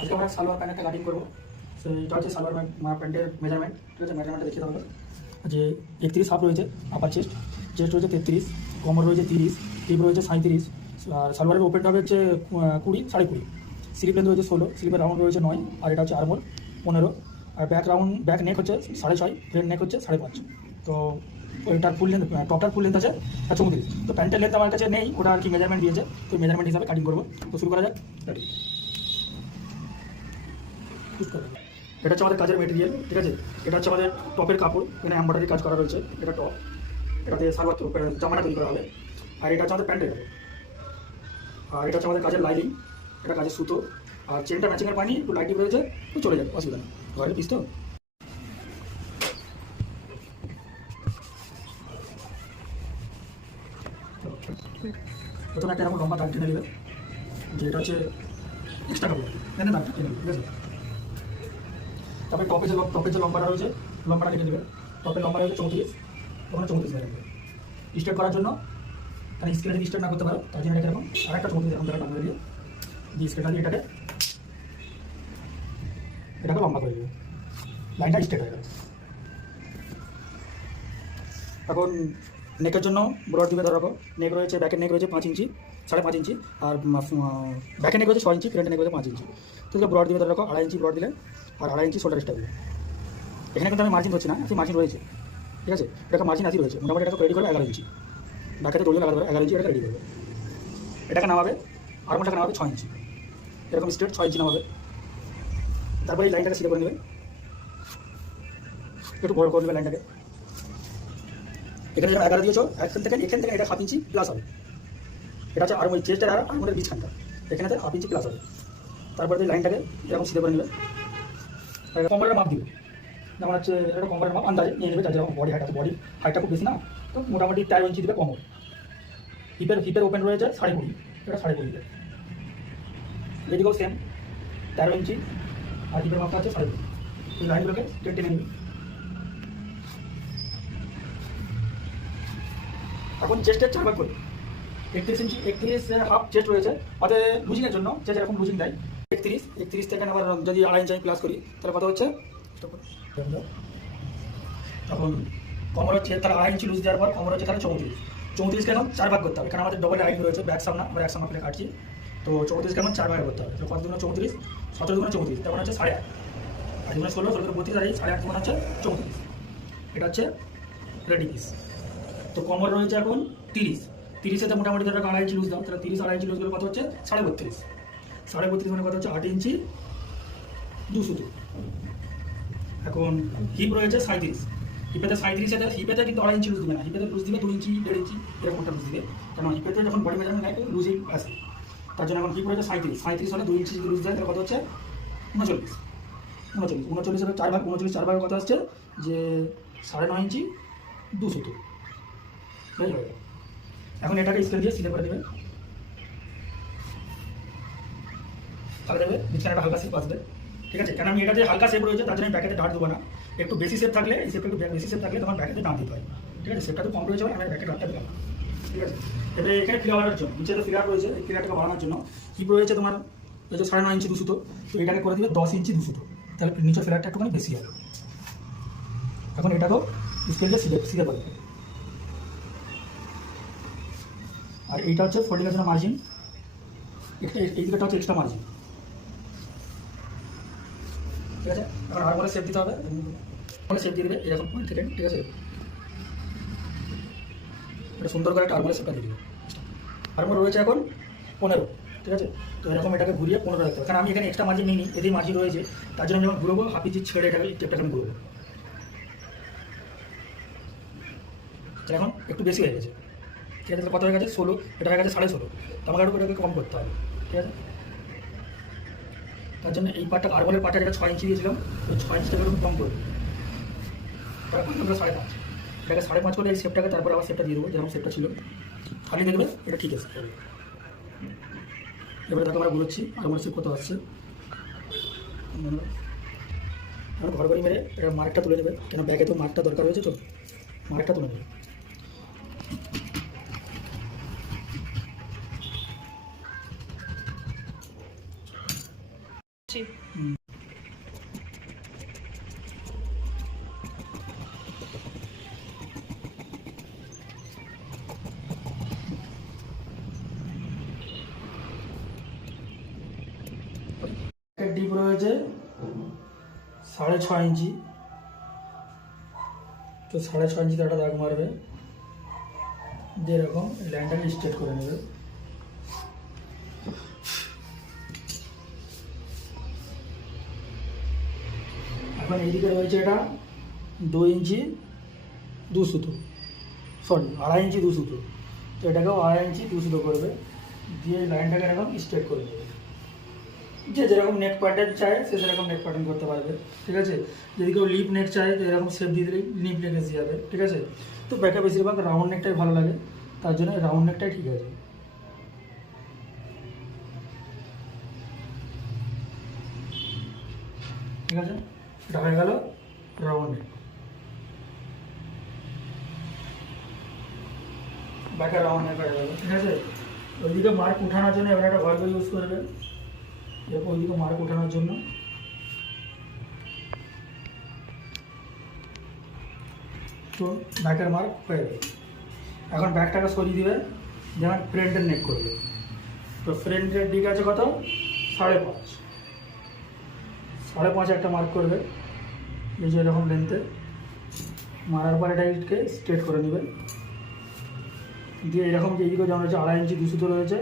আজকে আমরা সালোয়ার প্যান্ট একটা কাটিং করব এটা হচ্ছে সালোয়ার প্যান্ট প্যান্টের মেজারমেন্ট ঠিক আছে মেজারমেন্টটা দেখিয়ে দেবো যে একত্রিশ হাফ রয়েছে আপার চেস্ট চেস্ট রয়েছে তেত্রিশ কমর রয়েছে তিরিশ টিপ রয়েছে সাঁত্রিশ আর সালোয়ারের ওপেনটা হচ্ছে কুড়ি সাড়ে কুড়ি স্লিপ লেন্থ রয়েছে ষোলো স্লিপের রাউন্ড রয়েছে নয় আর এটা হচ্ছে আরমোল পনেরো। আর ব্যাক রাউন্ড ব্যাক নেক হচ্ছে সাড়ে ছয় ফ্রন্ট নেক হচ্ছে সাড়ে পাঁচ। তো, ওইটার ফুল লেন্থ টপটার ফুল লেন্থ আছে চৌত্রিশ। তো প্যান্টের লেন্থ আমার কাছে নেই, ওটা আর কি মেজারমেন্ট দিয়েছে, তো মেজারমেন্ট হিসাবে কাটিং করব। তো শুরু করা যাক এটা হচ্ছে আমাদের কাজের মেটেরিয়াল ঠিক আছে? এটা হচ্ছে আমাদের টপের কাপড়, এখানে এম্বয়ডারি কাজ করা রয়েছে, এটা টপ এটাতে তো- জামাটা তৈরি করা হবে। আর এটা হচ্ছে আমাদের প্যান্টের আর এটা হচ্ছে আমাদের কাজের লাইনিং এটা কাজের সুতো। আর চেনটা ম্যাচিংয়ের পানি, একটু লাইটিং রয়েছে চলে যাবে, অসুবিধা নেই। ঘরের পিস তো? প্রথমে একটা এরকম লম্বা দাগ টেনে নেবে, যে এটা হচ্ছে এক্সট্রা কাপড়। এনে দাগটা টেনে নেবে, ঠিক আছে? তারপরে টপে যে টপের যে লম্বাটা রয়েছে, লম্বাটা লিখে নেবে টপের লম্বা রয়েছে চৌত্রিশ। ওখানে চৌত্রিশ নেবে স্টার্ট করার জন্য তাহলে স্কেলে যদি স্টার্ট না করতে পারো, তার জন্য এরকম আর একটা চৌত্রিশ এরকম জায়গায় টাঙিয়ে দিয়ে দিয়ে স্কেলটা দিয়ে এটাকে এটাকে লম্বা করে দেবে লাইনটা স্ট্রেট হয়ে গেল। এখন নেকের জন্য ব্রড দিবে ধরো নেক রয়েছে ব্যাকের নেক রয়েছে পাঁচ ইঞ্চি, সাড়ে পাঁচ ইঞ্চি। আর ব্যাকের নেক রয়েছে ছয় ইঞ্চি ফ্রন্টের নেক রয়েছে পাঁচ ইঞ্চি। তো ব্রড দিবে ধরো আড়াই ইঞ্চি ব্রড দিলে আর আড়াই ইঞ্চি শোল্ডার দিবে এখানে কিন্তু আমি মার্জিন হচ্ছে না একটু মার্জিন রয়েছে। ঠিক আছে? এটা মার্জিন আছি রয়েছে। মোটামুটি এটা রেডি করে এগারো ইঞ্চি। ব্যাকেতে দড়িয়ে লাগাতে এগারো ইঞ্চি এটাকে রেডি করবে। এটাকে নামাবে, আর টাকা নামাবে? ছয় ইঞ্চি। এরকম স্ট্রেট ছয় ইঞ্চি নামাবে। তারপরে এই লাইনটাকে সিধে করে নেবে। একটু বড় করে নেবে লাইনটাকে এখানে যেটা এগারো দিয়েছ, এখান থেকে এখান থেকে এটা হাফ ইঞ্চি প্লাস হবে। এটা হচ্ছে আরমোল চেস্টের আর আরমোলের বিছখানটা এখানে হাফ ইঞ্চি প্লাস হবে। তারপরে লাইনটাকে এরকম সিধে করে নেবে। কমরের মাপ দিবে। যেমন হচ্ছে এটা কমরের মাপ, আন্দাজে নিয়ে নেবে, যার যেরকম বডি হাইট আছে বডি হাইটটা খুব বেশি না, তো মোটামুটি তেরো ইঞ্চি দিবে কমর হিপের হিপের ওপেন রয়েছে সাড়ে কুড়ি, এটা সাড়ে কুড়ি দিবে এদিকেও সেম তেরো ইঞ্চি আর হিপের মাপটা আছে সাড়ে কুড়ি। এই লাইনগুলোকে টেনে টেনে এখন চেস্টের চার ভাগ করি। একত্রিশ ইঞ্চি একত্রিশ হাফ চেস্ট রয়েছে। অতএব লুজিংয়ের জন্য যে যেরকম লুজিং দেয় একত্রিশ একত্রিশ থেকে আবার যদি আড়াই ইঞ্চি আমি প্লাস করি, তাহলে কত হচ্ছে? তখন কমর হচ্ছে তার আড়াই ইঞ্চি লুজ দেওয়ার পর কমর হচ্ছে তাহলে চৌত্রিশ। চৌত্রিশকে এখন চার ভাগ করতে হবে, কারণ আমাদের ডবল লাইন রয়েছে ব্যাক সামনা আমরা এক সামনা কাটছি। তো চৌত্রিশকে এখন চার ভাগ করতে হবে, তো কত দুগুণ চৌত্রিশ? সতেরো দুগুণ চৌত্রিশ তখন হচ্ছে সাড়ে আট। আর দুগুণ ষোলো ষোলো বত্রিশ, আর সাড়ে আট দুগুণ হচ্ছে চৌত্রিশ। এটা হচ্ছে রেডি পিস তো কমর রয়েছে এখন তিরিশ। তিরিশেতে মোটামুটি ধরো আড়াই ইঞ্চি লুজ দাও, তাহলে তিরিশ আড়াই ইঞ্চি লুজ করে কত হচ্ছে? সাড়ে বত্রিশ। সাড়ে বত্রিশ মানে কত হচ্ছে? আট ইঞ্চি দু সুতো এখন হিপ রয়েছে সাঁত্রিশ হিপেতে সাঁত্রিশ আছে হিপেতে কিন্তু আড়াই ইঞ্চি লুজ দিবে না। হিপেতে লুজ দিবে দু ইঞ্চি, দেড় ইঞ্চি এরকমটা লুজ দিবে। কেন হিপেতে যখন বডি মেজারমেন্ট নেয় লুজিং আসে তার জন্য এখন হিপ রয়েছে সাঁত্রিশ সাঁত্রিশ হলে দু ইঞ্চি যদি লুজ দেয়, তাহলে কত হচ্ছে? উনচল্লিশ। উনচল্লিশ। উনচল্লিশ চার ভাগ উনচল্লিশ চার ভাগের কথা হচ্ছে যে সাড়ে নয় ইঞ্চি দু সুতো হয়ে যাবে এখন এটাকে স্কেল দিয়ে সিলে করে দেবে তাহলে দেবে, বিছানাটা হালকা শেপ আসবে, ঠিক আছে? কেন আমি এটা যে হালকা শেপ রয়েছে, তার জন্য আমি ব্যাকেটে ডাট দেবো না। একটু বেশি শেপ থাকলে, এই শেপটা একটু বেশি শেপ থাকলে তখন ব্যাকেটে ডাট দিতে হয়। ঠিক আছে? শেপটা তো কম রয়েছে, আমি ব্যাকেটে ডাটটা দিলাম। ঠিক আছে? এবারে এখানে ফিলারের জন্য, নিচে তো ফিলার রয়েছে, এই ফিলারটাকে বাড়ানোর জন্য হিপ রয়েছে তোমার? রয়েছে সাড়ে নয় ইঞ্চি দুশো তো এটাকে করে দিবে দশ ইঞ্চি দুশো তো তাহলে নিচের ফিলারটা একটুখানি বেশি হবে। এখন এটাকেও স্কেল দিয়ে সিলে সিলে করে দেবে আর এইটা হচ্ছে ফোল্ডিংয়ের জন্য মার্জিন একটা এই দিকটা হচ্ছে এক্সট্রা মার্জিন ঠিক আছে? এখন আর বলে দিতে হবে? বলে সেভ দিয়ে দেবে? এরকম পয়েন্ট থেকে, ঠিক আছে? এটা সুন্দর করে একটা আরমোলে সেভটা দিয়ে দেবে। আরমোল রয়েছে এখন পনেরো, ঠিক আছে? তো এরকম এটাকে ঘুরিয়ে পনেরো রাখতে হবে। কারণ আমি এখানে এক্সট্রা মার্জিন নিইনি, এতেই মার্জিন রয়েছে। তার জন্য আমি যখন ঘুরবো, হাফি যে ছেড়ে এটাকে টেপটাকে আমি ঘুরবো। এখন একটু বেশি হয়ে গেছে। ঠিক আছে? কত হয়ে গেছে? ষোলো। এটা হয়ে গেছে সাড়ে ষোলো। তো আমাকে একটু এটাকে কম করতে হবে। ঠিক আছে? তার জন্য এই পার্টটা আরবলের পার্টটা যেটা ছয় ইঞ্চি দিয়েছিলাম ওই ছয় ইঞ্চিটাকে একটু কম করব আমরা সাড়ে পাঁচ। এটাকে সাড়ে পাঁচ করে এই শেপটাকে তারপর আবার শেপটা দিয়ে দেবো, যেরকম শেপটা ছিল। খালি দেখবে এটা ঠিক আছে। এবারে তাকে আমরা বলেছি আর আমার শেপ কত আসছে। আমরা ঘর ঘরে মেরে এটা মার্কটা তুলে নেবে, কেন ব্যাগে তো মার্কটা দরকার হয়েছে তো? মার্কটা তুলে নেবে। ডিপ রয়েছে, সাড়ে ছয় ইঞ্চি। তো সাড়ে ছয় ইঞ্চিতে একটা দাগ মারবে। দিয়ে এরকম ল্যান্ডার স্ট্রেট করে নেবে। এখন এইদিকে রয়েছে এটা দু ইঞ্চি, দু সুতো। সরি আড়াই ইঞ্চি, দু সুতো। তো এটাকেও আড়াই ইঞ্চি, দু সুতো করবে। দিয়ে লাইনটাকে এরকম স্ট্রেট করে দেবে যে যেরকম নেক প্যাটার্ন চায়, সে সেরকম নেক প্যাটার্ন করতে পারবে। ঠিক আছে? যদি কেউ লিপ নেক চায়, তো এরকম শেপ দিয়ে দিলে লিপ নেক এসে যাবে। ঠিক আছে? তো ব্যাকে বেশিরভাগ রাউন্ড নেকটাই ভালো লাগে। তার জন্য রাউন্ড নেকটাই ঠিক আছে। ঠিক আছে? এটা হয়ে গেল রাউন্ড নেক ব্যাকে রাউন্ড নেক হয়ে গেল। ঠিক আছে? ওইদিকে মার্ক উঠানোর জন্য এবার একটা ভার্ব ইউজ করবে। এরকম ওইদিকে মার্ক ওঠানোর জন্য। তো ব্যাকের মার্ক হয়ে গেল। এখন ব্যাগটাকে সরিয়ে দিবে, যেমন ফ্রেন্টের নেক করবে। তো ফ্রেন্টের দিক আছে কত? সাড়ে পাঁচ। সাড়ে পাঁচ একটা মার্ক করবে। এই যে এরকম লেন্থে মারার পর এটাকে স্ট্রেট করে নেবে। দিয়ে এরকম যে এইদিকে যেমন হচ্ছে আড়াই ইঞ্চি দুশোতে রয়েছে,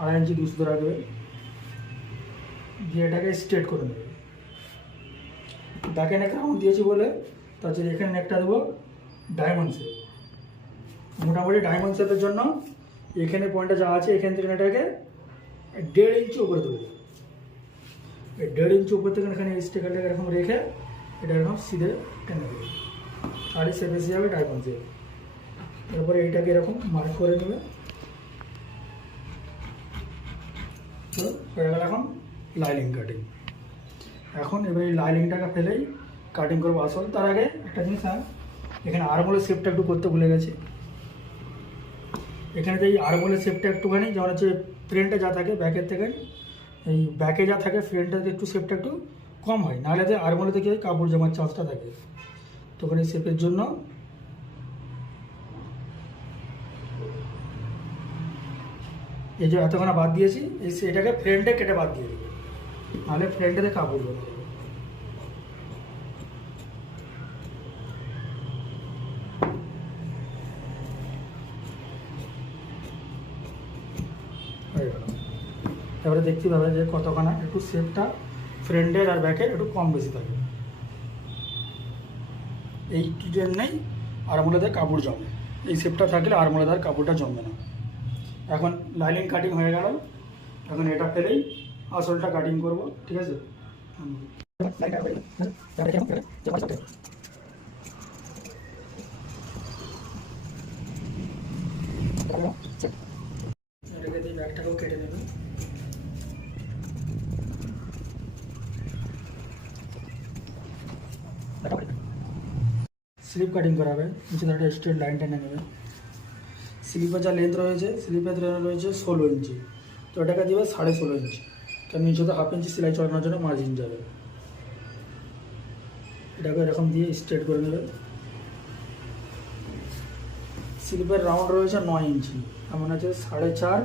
আড়াই ইঞ্চি দুশোতে রাখবে। দিয়ে এটাকে স্ট্রেট করে নেবে ব্যাকে নেক রাউন্ড দিয়েছি বলে তাছাড়া এখানে নেকটা দেবো ডায়মন্ড শেপ মোটামুটি ডায়মন্ড শেপের জন্য এখানে পয়েন্টটা যা আছে, এখান থেকে এটাকে দেড় ইঞ্চি উপরে দেবো। এই দেড় ইঞ্চি উপর থেকে এখানে স্টিকারটাকে এরকম রেখে এটা এরকম সিধে টেনে দেবে। আর এই শেপ যাবে ডায়মন্ড শেপ তারপরে এইটাকে এরকম মার্ক করে নেবে। তো হয়ে গেল এখন লাইলিং কাটিং এখন এবার এই লাইলিংটাকে ফেলেই কাটিং করব। আসল তার আগে একটা জিনিস হ্যাঁ এখানে আরমোলের শেপটা একটু করতে ভুলে গেছি। এখানে যে এই আরমোলের শেপটা একটুখানি, যেমন হচ্ছে ফ্রেন্টে যা থাকে ব্যাকের থেকে, এই ব্যাকে যা থাকে ফ্রেন্টটাতে একটু শেপটা একটু কম হয়। নাহলে যে আরমোলে থেকে কাপড় জমার চান্সটা থাকে। তখন এই শেপের জন্য এই যে এতখানা বাদ দিয়েছি, এই এটাকে ফ্রেন্টে কেটে বাদ দিয়ে দেবে। কাপড় জমে যাবে। হয়ে এবারে দেখতে পাবে যে কতখানা একটু শেপটা ফ্রেন্ডের আর ব্যাকের একটু কম বেশি থাকে। এই জন্যেই আরমোলাদের কাপড় জমে। এই শেপটা থাকলে আরমোলাদার কাপড়টা জমবে না। এখন লাইনিং কাটিং হয়ে গেল। এখন এটা ফেলেই আসলটা কাটিং করব, ঠিক আছে? এটাকে দিয়ে ব্যাগটাকেও কেটে স্লিপ কাটিং করাবে নিচে একটা স্ট্রেট লাইন টেনে নেবে স্লিপের যা লেন্থ রয়েছে, স্লিপের রয়েছে ষোলো ইঞ্চি তো এটাকে দেবে সাড়ে ষোলো ইঞ্চি কারণ নিচে হাফ ইঞ্চি সেলাই চড়ানোর জন্য মার্জিন যাবে। এটাকে এরকম দিয়ে স্ট্রেট করে নেবে স্লিপের রাউন্ড রয়েছে নয় ইঞ্চি এমন আছে সাড়ে চার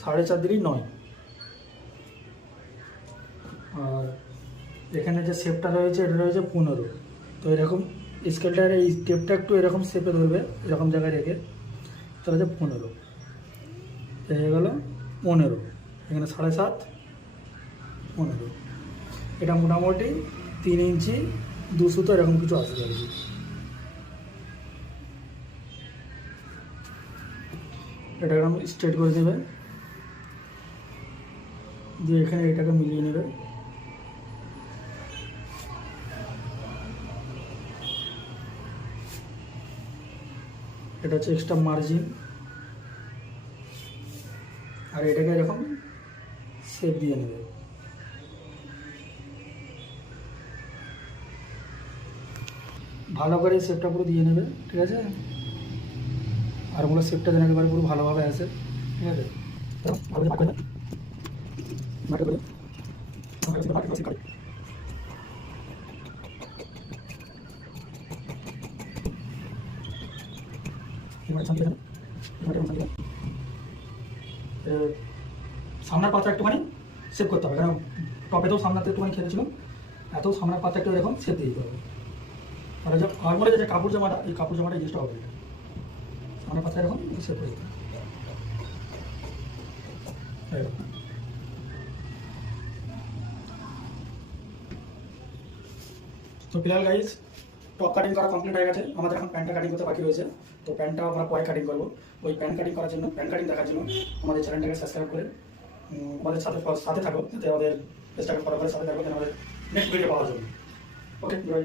সাড়ে চার দিলেই নয়। আর এখানে যে শেপটা রয়েছে, এটা রয়েছে পনেরো। তো এরকম স্কেলটার এই টেপটা একটু এরকম শেপে ধরবে, এরকম জায়গায় রেখে, তাহলে হচ্ছে পনেরো। হয়ে গেল পনেরো। এখানে সাড়ে সাত, পনেরো। এটা মোটামুটি তিন ইঞ্চি দুশো তো এরকম কিছু আসবে আর কি। এটা এরকম স্ট্রেট করে দেবে দিয়ে এখানে এটাকে মিলিয়ে নেবে। এটা হচ্ছে এক্সট্রা মার্জিন আর এটাকে এরকম শেপ দিয়ে নেবে। ভালো করে শেপটা পুরো দিয়ে নেবে, ঠিক আছে? আর ওগুলো শেপটা যেন একেবারে পুরো ভালোভাবে আসে, ঠিক আছে? এবারে সামনের পাত্র একটুখানি সেভ করতে হবে। কারণ টপেতেও সামনাতে একটুখানি খেলেছিলাম এত সামনের পাতা একটু এরকম সেভ দিয়ে দিতে হবে। তাহলে যে যে কাপড় জামাটা, এই কাপড় জামাটা জিনিসটা হবে। সামনের পাত্র এরকম সেভ করে দিতে হবে। তো ফিলহাল গাইজ টপ কাটিং করা কমপ্লিট হয়ে গেছে। আমাদের এখন প্যান্টটা কাটিং করতে বাকি রয়েছে। তো প্যান্টটা আমরা পরে কাটিং করব। ওই প্যান্ট কাটিং করার জন্য প্যান্ট কাটিং দেখার জন্য আমাদের চ্যানেলটাকে সাবস্ক্রাইব করে আমাদের সাথে সাথে থাকো, যাতে আমাদের চেষ্টা করা করে সাথে থাকো আমাদের নেক্সট ভিডিও পাওয়ার জন্য। Okay bye